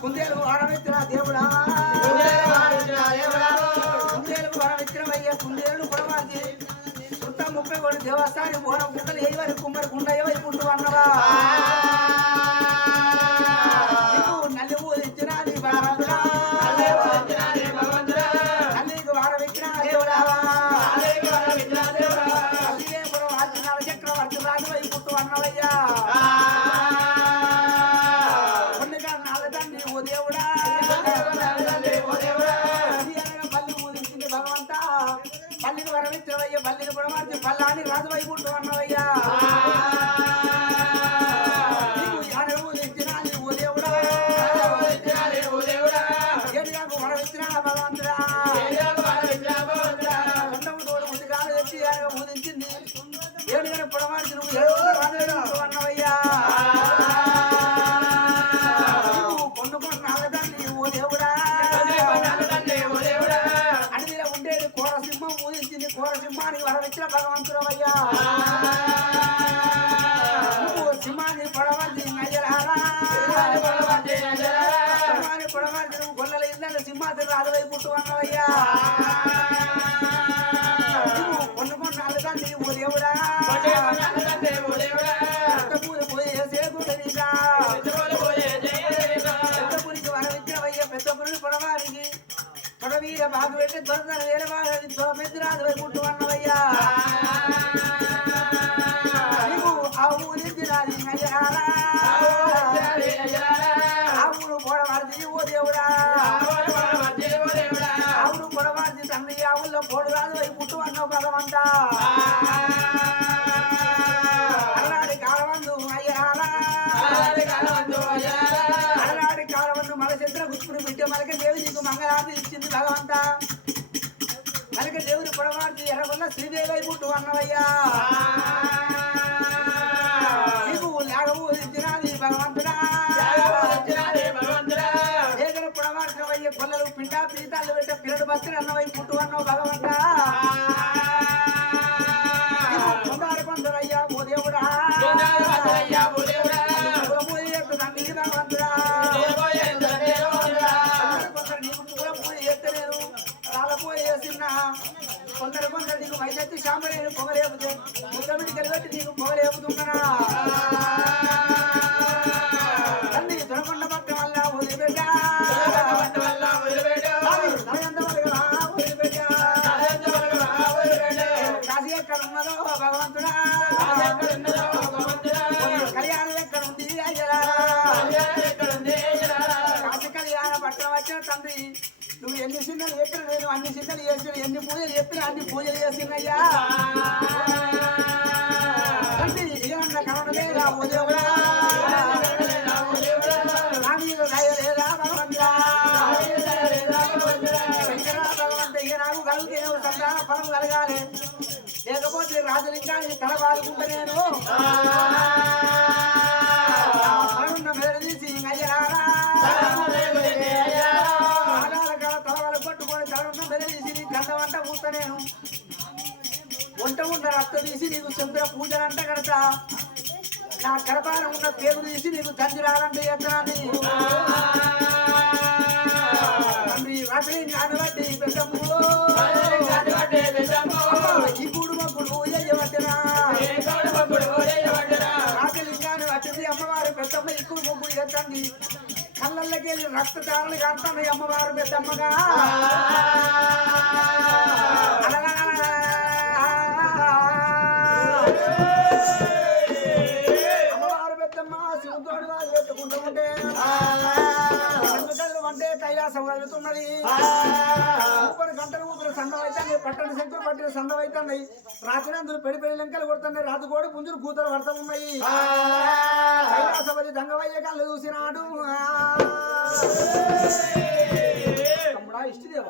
కుందేలు వారమెత్తిన దేవుడా కుందేలు వారమెత్తినవయ్య కుందేలు పొడవాది చుట్ట ముప్పై కోటి దేవస్థానం పోరం కుక్కలు ఏ వరకు కుమ్మరి గుండయ్య వైపు ఉంటూ పల్లెలు పల్లిని పొడమార్చి పల్లాని రాజు వైపు ఊదించింది కోరసింహానికి వరమిచ్చిన భగవంతుడవయ్యా నువ్వు సింహాన్ని పొడవంది అయ్యరారా సింహాన్ని పొడవంది నువ్వు గొల్లల ఇళ్ళని సింహాసనం రాజువై పుట్టు పొడవీర బాగు పెట్టి దొరకని వేరే వాళ్ళని పెద్దరాజు వైపు పుట్టు భగవంత మలక దేవుని పొడవాడిది ఎర్రగొల్ల శ్రీదేవి పుట్టు అన్నవయ్యా. నీకు లాగవు ఇచ్చినది భగవంతుడా? పొడవాడినవయ్య కొల్లలు పిండా పీతాలు పెట్ట పిల్లడు బస్సులు అన్నవై పుట్టు అన్నావు భగవంత కొందరు కొందరు నీకు మైదెత్తి శాంబలేని పొగలేపుతే ముద్దమిడి కలిపెట్టి నీకు పొగలేపుతున్నా తండ్రి దొరకొండ పట్ట వల్ల వదిలిపెట్టా. కాశీ ఎక్కడ ఉన్నదో భగవంతుడా. అన్ని సిన్నలు చేసిన ఎన్ని పూజలు చెప్పిన అన్ని పూజలు చేసినయ్యా తండ్రి ఏమన్నా కరణ లేదా దేవుడా ఫలం కలగాలి లేకపోతే రాజలింగాన్ని తల నేను పనున్న మెదడు తీసి అయ్యారా నేను వంట ఉన్న రక్త తీసి నీకు చంద్ర పూజలు అంట కడతా. నా కరపారం ఉన్న పేరు తీసి నీకు తండ్రి ఎత్తనాన్ని తండ్రి రాత్రి నానబట్టి పెద్దమ్ము వచ్చింది అమ్మవారు పెద్దమ్మ ఎక్కువ ముగ్గురు ఎత్తండి కళ్ళల్లోకి వెళ్ళి రక్త దారులు కాస్తాను అమ్మవారు పెద్దమ్మగా ఊపిరి గంటలు ఊపిరి సందం అవుతుంది పట్టణ శంకులు పట్టిన సందం అవుతుంది రాత్రినందులు పెడి పెడి లెంకలు కొడుతున్నాయి రాజుకోడి పుంజులు కూతురు పడతా ఉన్నాయి కైలాసపతి దంగవయ్య కళ్ళు చూసినాడు తమ్ముడా ఇష్టదేవ.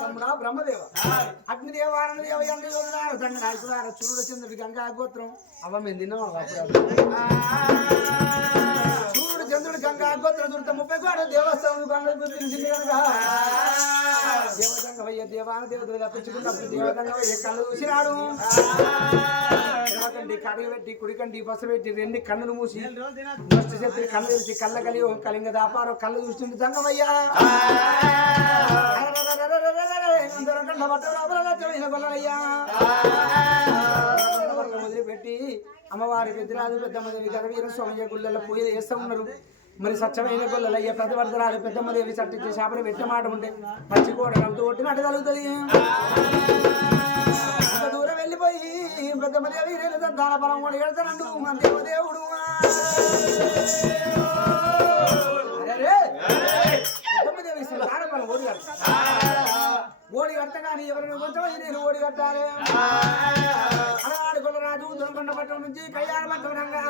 తమ్ముడా బ్రహ్మదేవ. అగ్నిదేవ చూడు చంద్రుడి గంగా గోత్రం అవ మేము తిన్నాం చంద్రుడు గంగా గోత్రం చూడతా ముప్పై కూడా దేవస్థానం గంగ కనుక దేవదంగవయ్య దేవాన దేవతలు తప్పించుకున్నప్పుడు దేవదంగవయ్య కళ్ళు చూసినాడు తర్వాత కడిగి పెట్టి కుడికండి బస్సు పెట్టి రెండు కన్నులు మూసి మస్తు చెప్పి కళ్ళు తెలిసి కళ్ళ కలిగి కలింగ దాపారో కళ్ళు చూసింది దంగమయ్యా కండ వదిలిపెట్టి అమ్మవారి పెద్దరాజు పెద్దమ్మదేవి గరవీర స్వామి గుళ్ళల్లో పూజలు చేస్తూ ఉన్నారు. మరి స్వచ్ఛమైన గొల్లలు గొల్లలయ్య పెద్ద వర్ధరాలు పెద్దమ్మదేవి చట్టించి చేపలు పెట్టే మాట ఉంటే పచ్చి కూడా నవ్వుతూ కొట్టినట్టు తగులుతుంది అంత దూరం వెళ్ళిపోయి పెద్దమ్మదేవి రేలు దాన బలం కూడా ఎడతానండు మన దేవుడు. ఓడి కట్ట. కానీ ఎవరిని కొంచెం నేను ఓడి కట్టాలి. అలవాడు కొల్లరాజు దొరకొండ పట్టణం నుంచి కళ్యాణ పట్టణంగా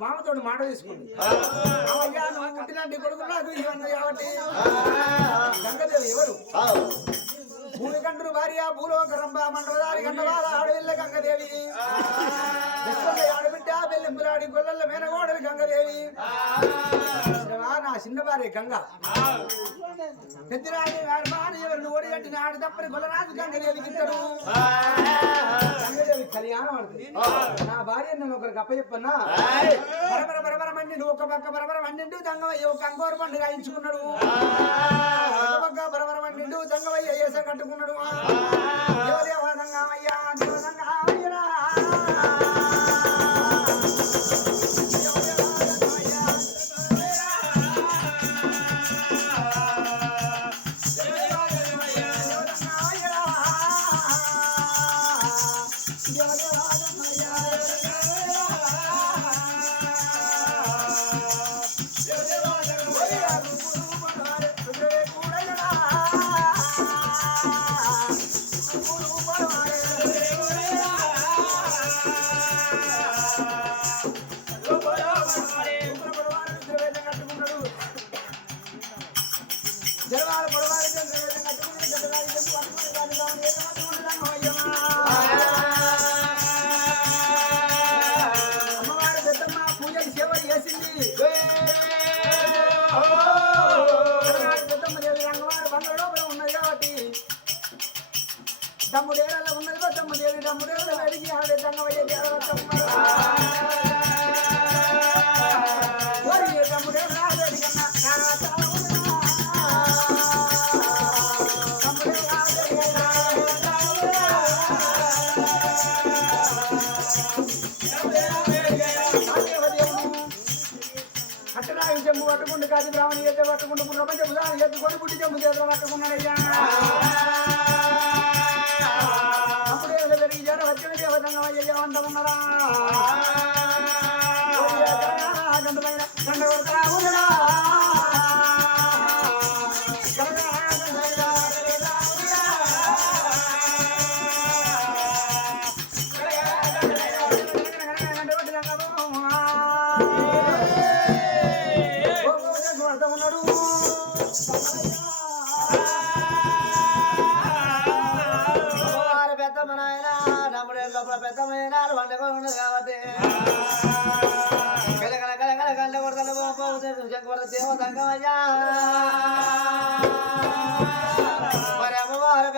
మామతోడు మాట తీసుకుంది అయ్యా నువ్వు పుట్టినంటి కొడుకు నాకు ఇవన్నీ కాబట్టి గంగదేవి ఎవరు? భూమి కంటుడు భార్య భూలోక రంభ మండలదారి గండవాద ఆడవిల్ల గంగదేవి. ఆడబిడ్డ బెల్లింపులాడి గొల్లల మేనగోడలు గంగదేవి. నా చిన్న భార్య గంగ. పెద్దరాజు ఎవరిని ఓడిగట్టిన ఆడు తప్పని గొల్లరాజు గంగదేవి గిట్టడు. గంగదేవి కళ్యాణం ఆడుతుంది నా భార్య నేను ఒకరికి అప్పచెప్పన్నా? బరబర బరబర మండి ఒక పక్క బరబర మండిండు దంగవయ్య ఒక అంగోరు పండుగ రాయించుకున్నాడు. ఒక పక్క బరబర దంగవయ్య ఏస కట్టుకున్నాడు. పట్టుకుంటూ కాదు బ్రాహ్మణి చేత పట్టుకుంటూ ప్రపంచ బుధాన్ని ఎత్తుకొని పుట్టి చెంబు గంటమైన గంట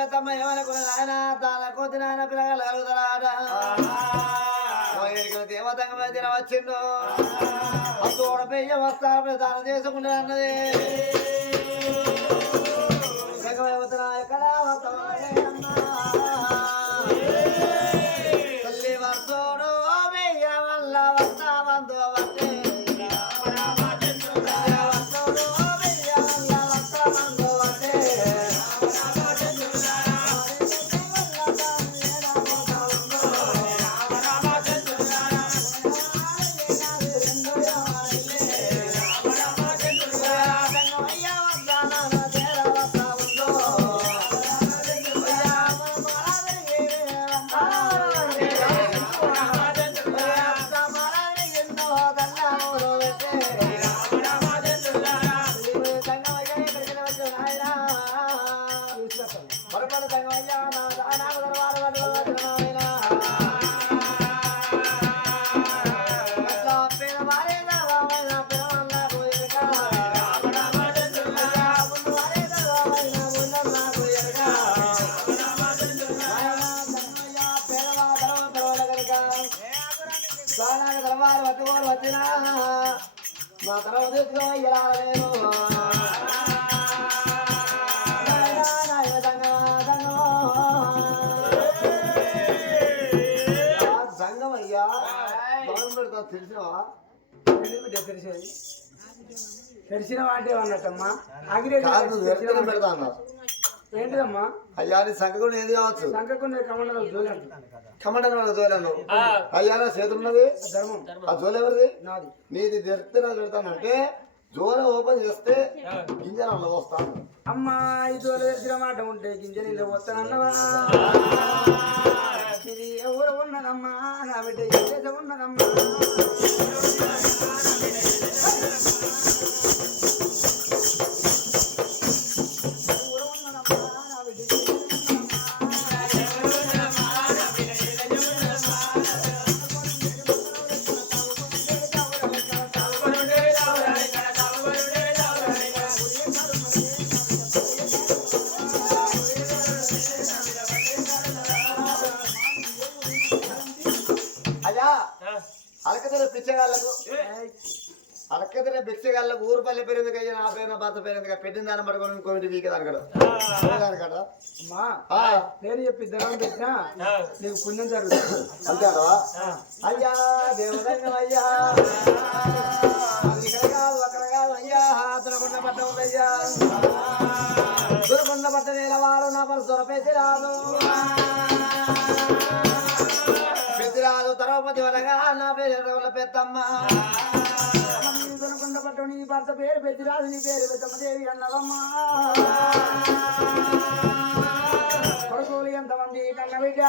పెద్దమ్మ ఏమనుకున్న నాయన తన కొద్ది నాయన పిల్లగాలు కలుగుతారాట దేవతంగమ దిన వచ్చిండు పెయ్య వస్తా దానం చేసుకుంటారు అన్నది ఎక్కడ సంగమయ్యా పెడతా తెలిసినవా? తెలిసేది తెలిసిన వాటే అన్నట్టమ్మా ఎత్తనే పెడతా అన్నావు ఏంటిదమ్మా? అయ్యా నీ ఏది కావచ్చు? సంకకుండా కమండలం జోలంట కమండలం జోలను అయ్యా నా చేతులు ఉన్నది ధర్మం. ఆ జోలు ఎవరిది? నాది. నీది తెరిస్తే నాకు పెడతానంటే జోల ఓపెన్ చేస్తే గింజలు అలా వస్తాను. అమ్మా ఈ జోలు తెలిసిన మాట ఉంటే గింజ నీళ్ళు వస్తానన్నవా ఇది ఎవరు ఉన్నదమ్మా? నా బిడ్డ ఉన్నదమ్మా? పేరు పెట్టిన దాన్ని పట్టుకొని ఇంకోటి వీకే దానికడ అమ్మా నేను చెప్పి ధనం పెట్టినా నీకు పుణ్యం జరుగుతుంది. అంతేనా? అయ్యా దేవుడంగా అయ్యా. ఇక్కడ కాదు అక్కడ కాదు అయ్యా దురకొండ పట్ట ఉందయ్యా దురకొండ పట్ట నేలవారు నా పలు దొరపేసి రాదు పెద్దిరాదు తరవపతి వరగా నా పేరు పెద్దమ్మ. భర్త పేరు పెద్దిరాజు నీ పేరు పెద్దమ్మదేవి అన్నదమ్మా. కొడుకులు ఎంతమంది కన్నబిడ్డ?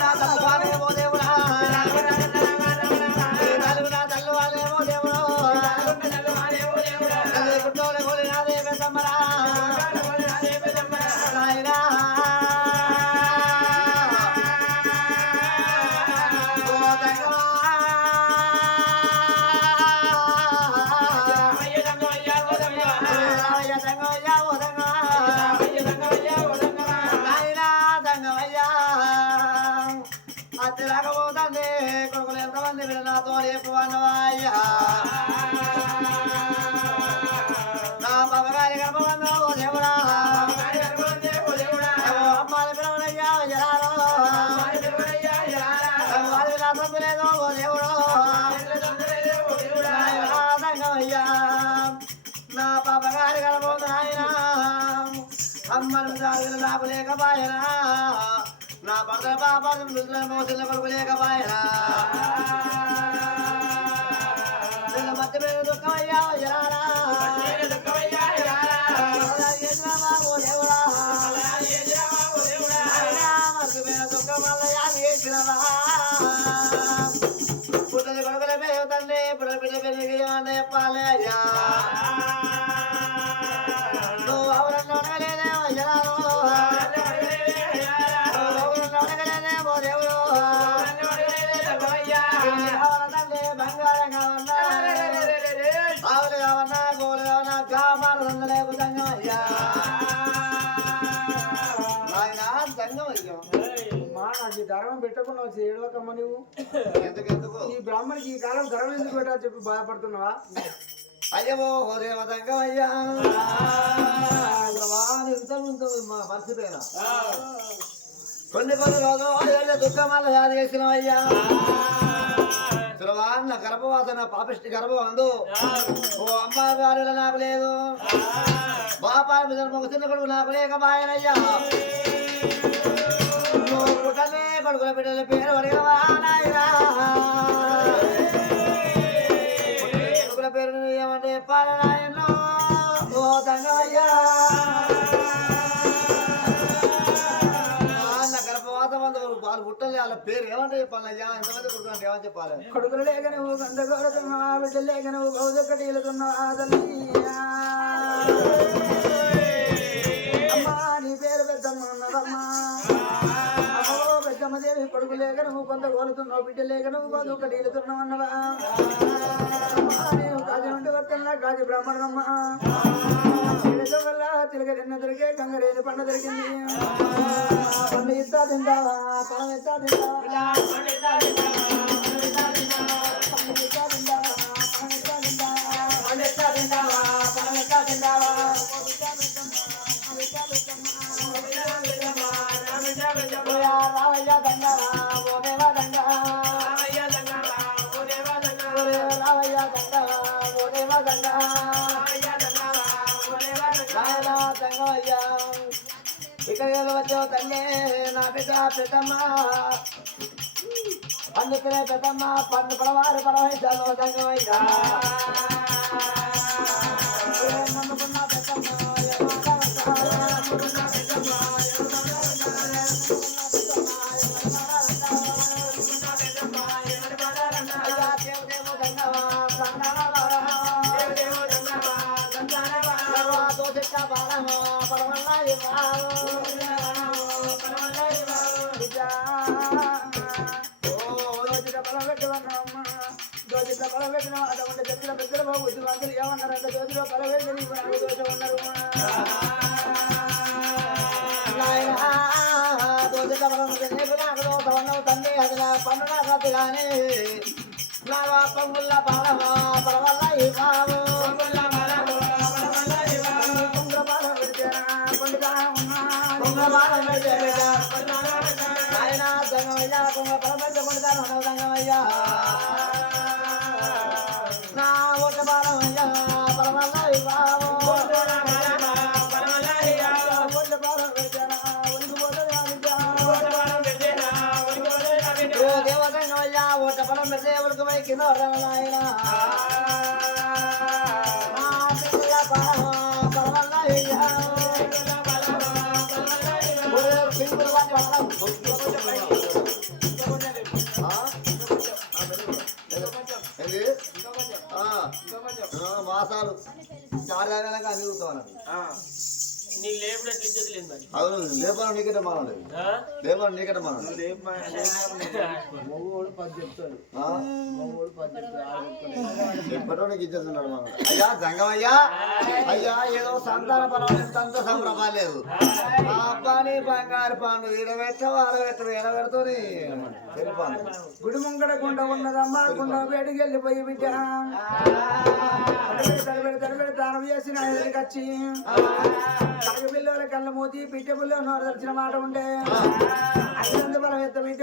తలుపు నా తప్పు లేదో ఓ అమ్మను జాగ్రత్త నాకు నా భర్త కొడుకు లేకపాయనా మధ్య మీద దుఃఖమయ్యా జరారా పెరిగి చెప్పాలి ధర్మం పెట్టకుండా వచ్చి ఏడవకమ్మ నువ్వు? ఈ బ్రాహ్మణికి ఈ కాలం ధర్మం ఎందుకు పెట్టాలి చెప్పి బాధపడుతున్నావా అయ్యవో ఇంత మా మర్చిపోయినా కొన్ని కొన్ని రోజులు దుఃఖమాల యాద చేసినవయ్యా సురవాన్న గర్భవాసన పాపిష్టి గర్భవందు ఓ అమ్మ గారు నాకు లేదు. బాపాల మీద చిన్న కొడుకు నాకు నువ్వు పుట్టలే కొడుకుల బిడ్డల పేరు అడిగవా నాయనా? కొడుకుల పేరు ఏమంటే పాలనాయనో ఓ తంగయ్యా నాన్న గర్భవాత మందు పాలు పుట్టలే వాళ్ళ పేరు ఏమంటే చెప్పాలి అయ్యా ఎంతమంది కొడుకు ఏమని చెప్పాలి? కొడుకులు లేక నువ్వు గంట కోరుతున్నావా బిడ్డలు లేక నువ్వు బౌద్ధ ఇల్లుతున్నావా అమ్మా నీ పేరు పెద్దమ్మ ఉన్నదమ్మా పెద్దమ్మ కొడుకు లేక నువ్వు కొంత కోలుతున్నావు బిడ్డ లేక నువ్వు కొంత ఒక ఇల్లుతున్నావు అన్నవా? అమ్మా, నేను కాజీ నుండి వస్తున్నా కాజీ బ్రాహ్మణమ్మ. వల్ల తిరగ తిన్న దొరికే కంగరేది పండ దొరికింది. పండు ఇస్తా తింటావా? పొలం పండు ఇస్తా తింటావా? అందుకనే పన్ను పడవారు పడవైతాను దంగవయ్య నమ్ముకున్న పన్ను నా కత్తి కానీ నా పంగుల్ల బాలమా పడవల్ల ఇవ్వావు కుంగ్రబాలం పెడితేనా ఉన్నా ఓట బలం పెడితే ఉలకమై కింద నీకు లేపుడు ఎట్లా ఇచ్చేది లేదు మరి. అవును లేపాను నీకట మానండి ఆ? లేపాను నీకట మానండి ఎప్పటికి ఇచ్చేస్తున్నాడు మనం అయ్యా జంగమయ్యా అయ్యా ఏదో సంతాన పర్వాలేదు అంత సంబరపాలేదు ఆ. అబ్బాని బంగారు పాను ఈడబెట్టవు ఆడబెట్టవు ఈడబెడుతుంది తెలిపాను గుడి ముంగడ గుండ ఉన్నదమ్మా గుండ వేడికి వెళ్ళిపోయి బిడ్డ తడబెడి తడబెడి దానం చేసి నా ఎదురుకి వచ్చి తగ పిల్లల కళ్ళ మూతి పిట్ట పుల్ల నోరు తెరిచిన మాట ఉండే అన్నందు బలం ఎత్త బిడ్డ